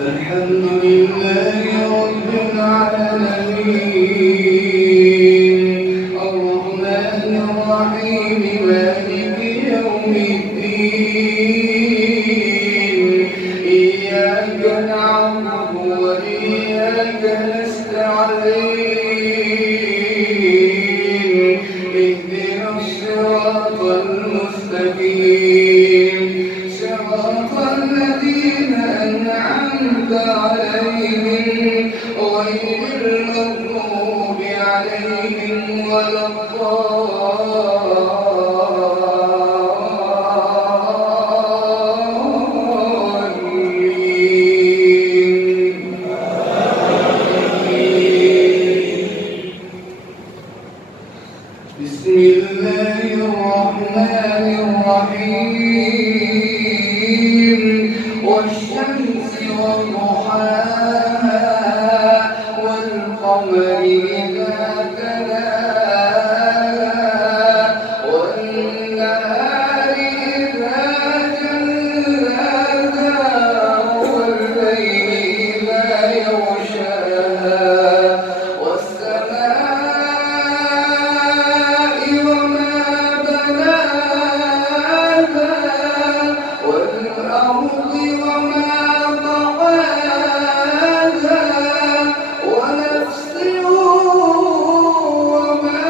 الحمد لله رب العالمين الرحمن الرحيم مالك يوم الدين إياك نعبد وإياك نستعين اهدنا الصراط المستقيم صراط الذين أنعمت عليهم غير المغضوب عليهم ولا الضالين. بسم الله الرحمن الرحيم والشمس وضحاها والقمر إذا تلاها والنهار إذا جلاها والليل إذا يغشاها والسماء وما بناها والأرض وما طحاها ونفس وما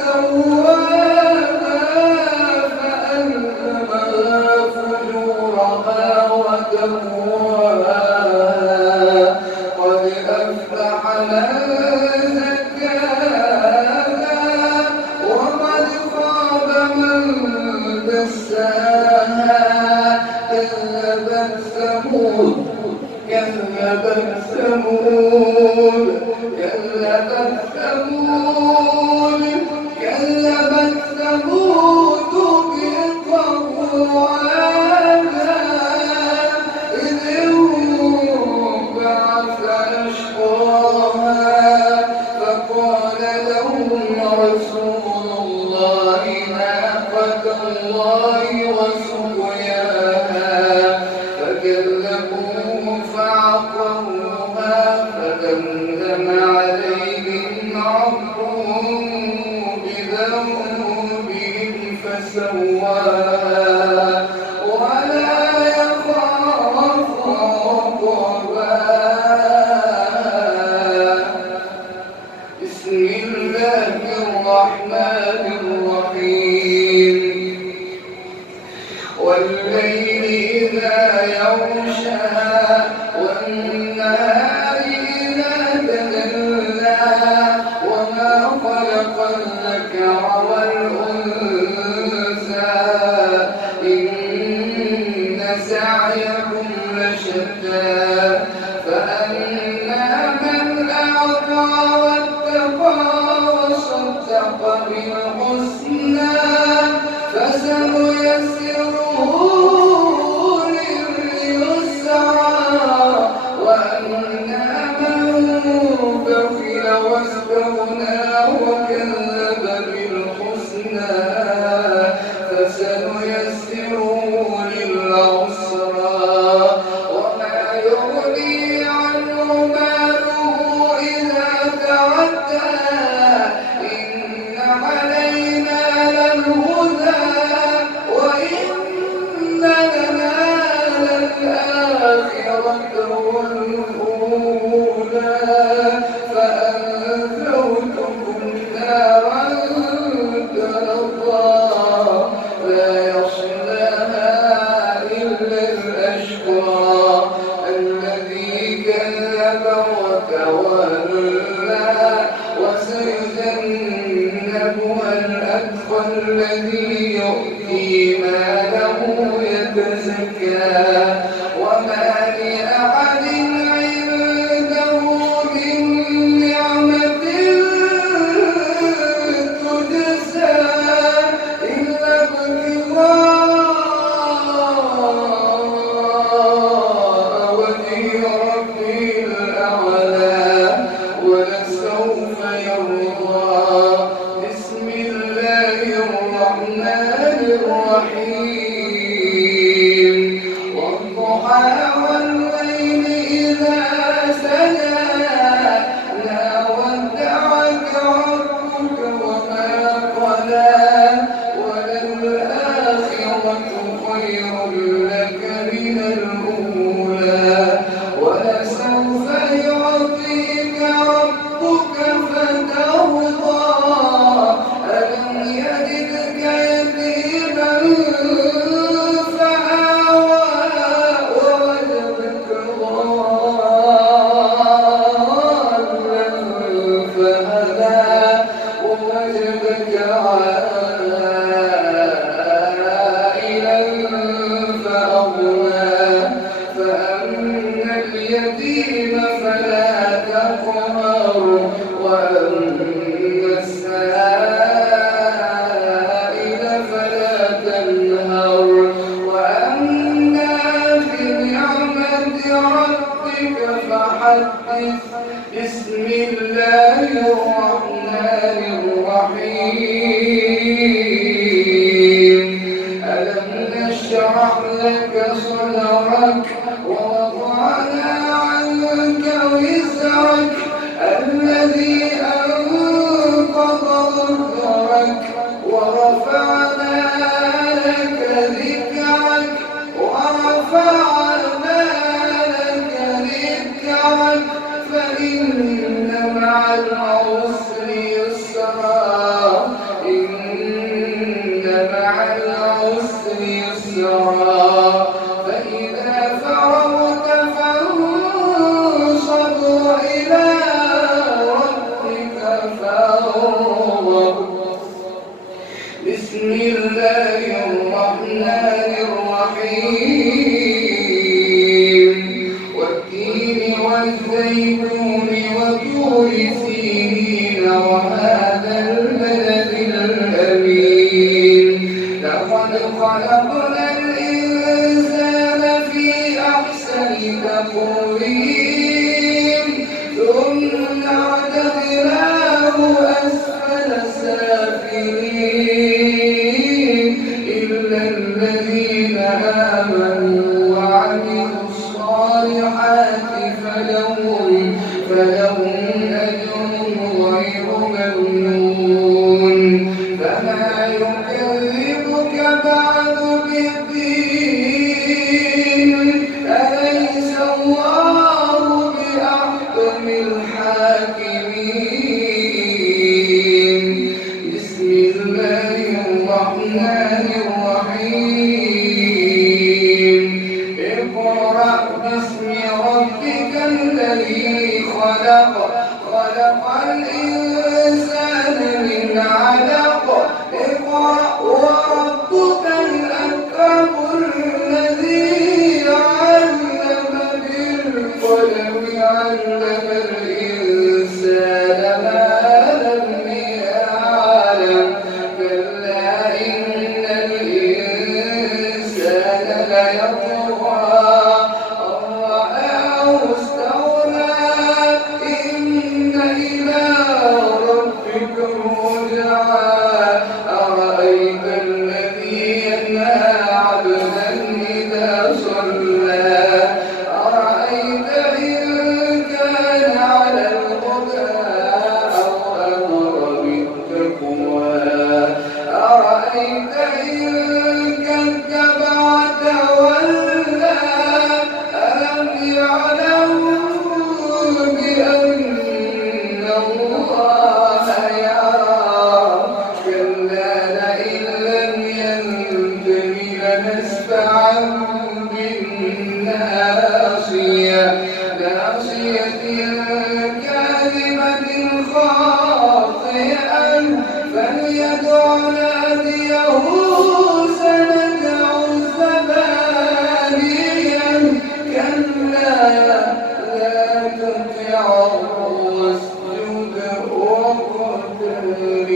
سواها فألهمها فجورها وتقواها قد أفلح من زكاها وقد خاب من دساها كذبت ثمود بطغواها إذ انبعث أشقاها فقال لهم رسول الله ناقة الله وسقياها فكذبوه فعقروها فدمدم عليهم ربهم بذنبهم فسواها ولا يخاف عقباها. بسم الله الرحمن الرحيم والليل إذا يغشى والنهار إذا تجلى وما خلق الذكر والأنثى إن سعيكم لشتى فأما من أعطى واتقى وصدق بالحسنى فسنيسره لليسرى وأما من بخل واستغنى وكذب بالحسنى فسنيسره للعسرى وما يغني عنه ماله إذا تردى إن علينا للهدى وإن لنا للآخرة والأولى فأنذرتكم نارا تلظى لا يصلاها إلا الأشقى الذي كذب وتولى وسيجنبها الأتقى الذي يؤتي ماله يتزكى وما لأحد عنده من نعمة تجزى إلا ابتغاء فحدث. بسم الله الرحمن الرحيم. ألم نشرح لك صدرك ووضعنا عنك وزرك الذي أنقض ظهرك ورفعنا لك ذكرك فإن مع العسر يسرا إن مع العسر يسرا فإذا فرغت فانصب وإلى ربك فارغب. بسم الله الرحمن الرحيم. والتين والزيتون وطور سينين وهذا البلد الأمين. لقد خلقنا الإنسان في أحسن تقويم ثم رددناه أسفل سافلين إلا الذين آمنوا وعملوا الصالحات فلهم أجر غير ممنون. فما يكذبك بعد بالدين أليس الله بأحكم الحاكمين. بسم الله الرحمن الرحيم. اقرأ باسم ربك الذي خلق الإنسان من علق. اقرأ وربك الأكرم الذي علم بالقلم علم الإنسان ما لم يعلم. كلا إن الإنسان ليطغى أن رآه استغنى إن إلى ربك الرجعى. أرأيت الذي ينهى عبدا إذا صلى. أرأيت إن كان على الهدى أو أمر بالتقوى. أرأيت إن كذب وتولى. ألم يعلم بأن الله يرى. كلا لئن لم ينته لنسفعا بالناصية كاذبة خاطئة فليدع ناديه سندع الزبانية. كلا لا تطعه واسجد واقترب.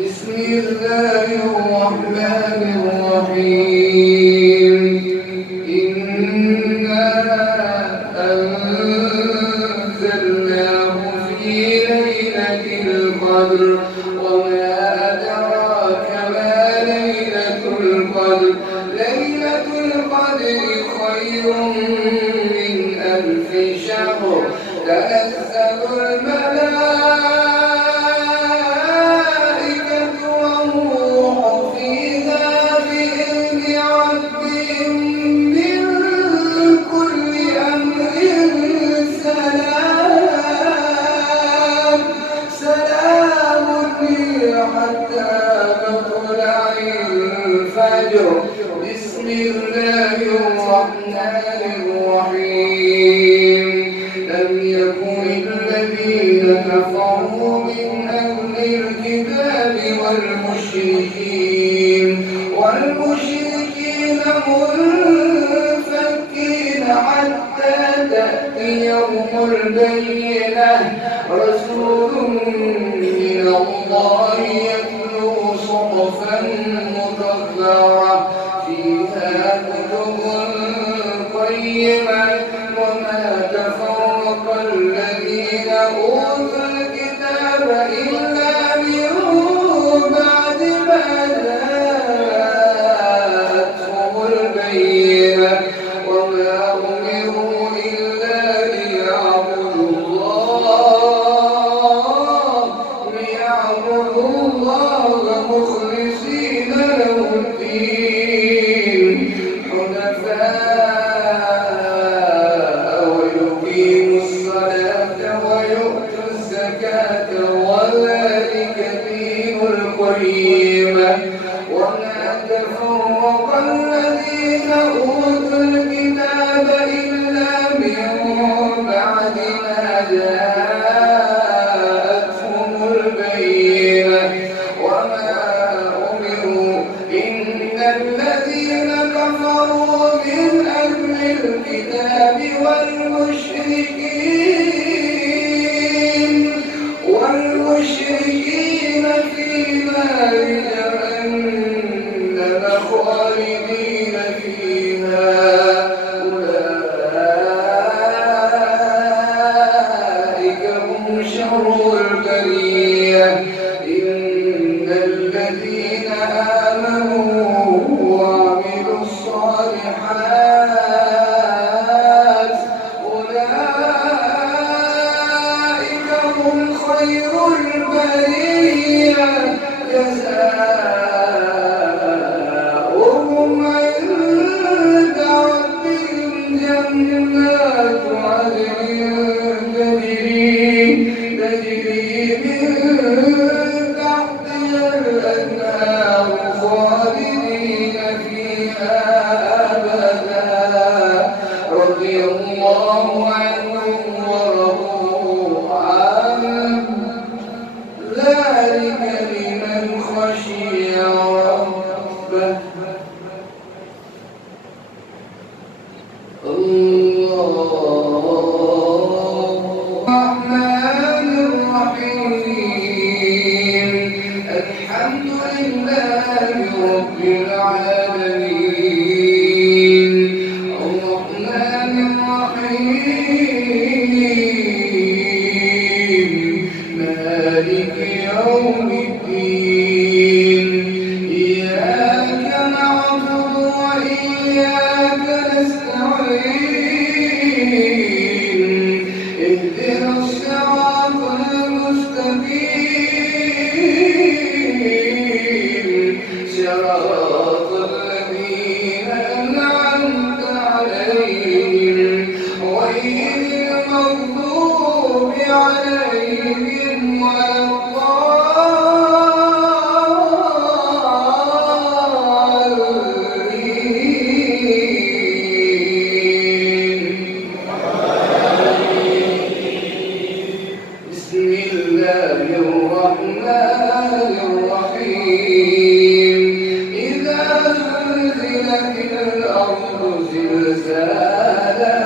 بسم الله الرحمن الرحيم. إنا أنزلناه في ليلة القدر وما أدراك ما ليلة القدر. ليلة القدر خير من ألف شهر. تنزل الملائكة والروح فيها بإذن ربهم من كل أمر سلام. يأتيهم البينة رسول من الله يتلو صحفا مطهرة فيها كتب قيمة وما تفرق الذين أوتوا الكتاب إلا من بعد ما جاءتهم البينة وما أمروا إلا ليعبدوا الله مخلصين له الدين حنفاء ويقيموا الصلاة ويؤتوا الزكاة وذلك دين القيمة وما تفرق الذين أوتوا الكتاب إلا من بعد ما جاءتهم البينة وما أمروا إن الذين كفروا من أهل الكتاب والمشركين في نار جهنم خالدين فيها أولئك هم شر البرية إن الذين آمنوا وعملوا الصالحات أولئك هم خير البرية جزاؤهم عند ربهم جنات عدن تجري من تحتها الأنهار خالدين فيها أبدا رضي الله عنهم ورضوا عنه ذلك لمن خشي ربه الرحمن الرحيم الحمد لله رب العالمين الرحمن الرحيم مالك يوم الدين إياك نعبد وإياك نستعين اهدنا الصراط المستقيم صراط الذين أنعمت عليهم غير المغضوب عليهم ولا الضالين بسم الله الرحمن الرحيم إذا زلزلت الأرض زلزالها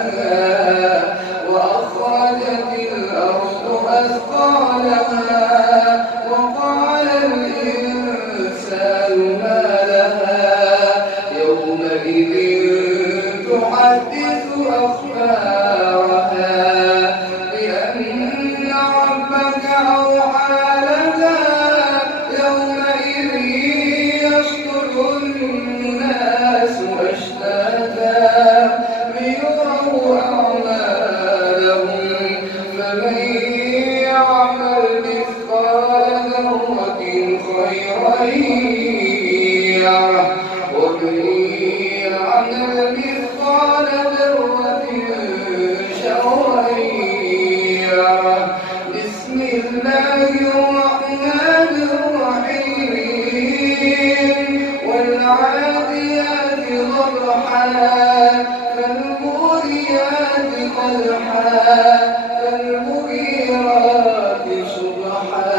وأخرجت الأرض أثقالها وقال الإنسان ما لها يومئذ تحدث أخبارها بأن ربك أوحى لها يومئذ يصدر الناس أشتاتا ليروا أعمالهم فمن يعمل مثقال ذرة خيرا يره ومن يعمل مثقال ذرة شرا يره بسم الله الرحمن الرحيم والعاديات ضبحا فالموريات قدحا فالمغيرات صبحا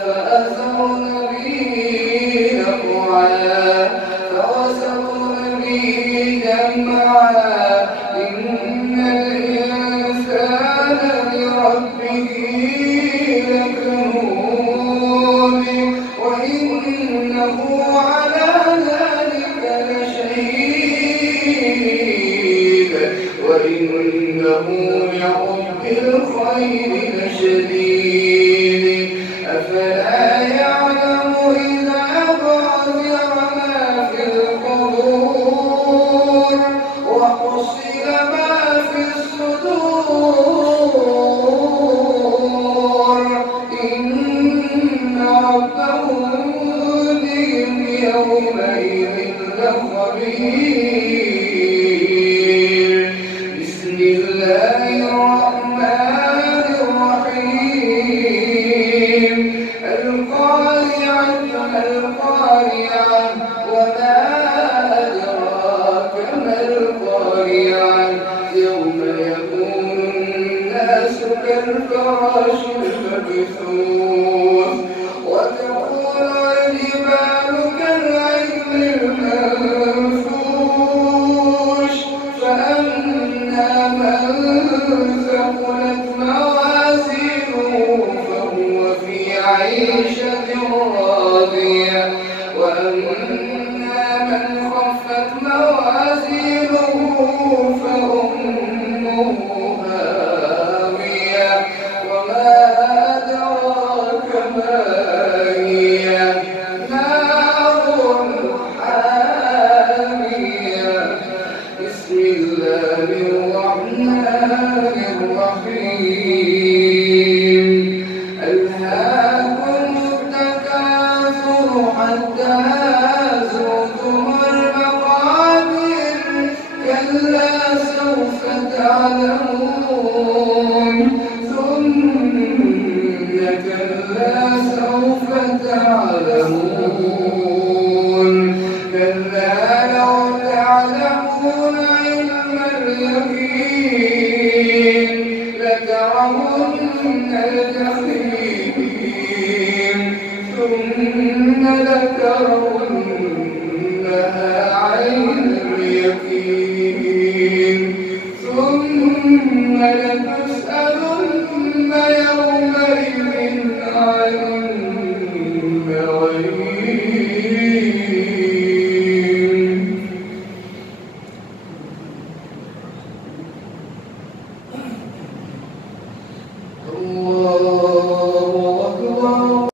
فأثرن به نقعا فوسطن به جمعا إن الإنسان بالخير لشديد أفلا يعلم إذا بعثر ما في القبور وحصل ما في الصدور إن ربهم بهم يومئذ لخبير بسم الله الرحمن الرحيم القارعة القارعة وما أدراك ما القارعة يوم يكون الناس كالفراش المبثوث وتكون الجبال كالعهن المنفوش فأما من ثقلت موازينه فهو في عيشة راضية وأما من خفت موازينه فأمه هاوية وما أدراك ما هي نار حامية بسم الله الرحمن الرحيم ألهاكم التكاثر حتى زرتم المقابر كلا سوف تعلمون ثم كلا سوف تعلمون كلا لو تعلمون علم اليقين لترون الجحيم ثم لترون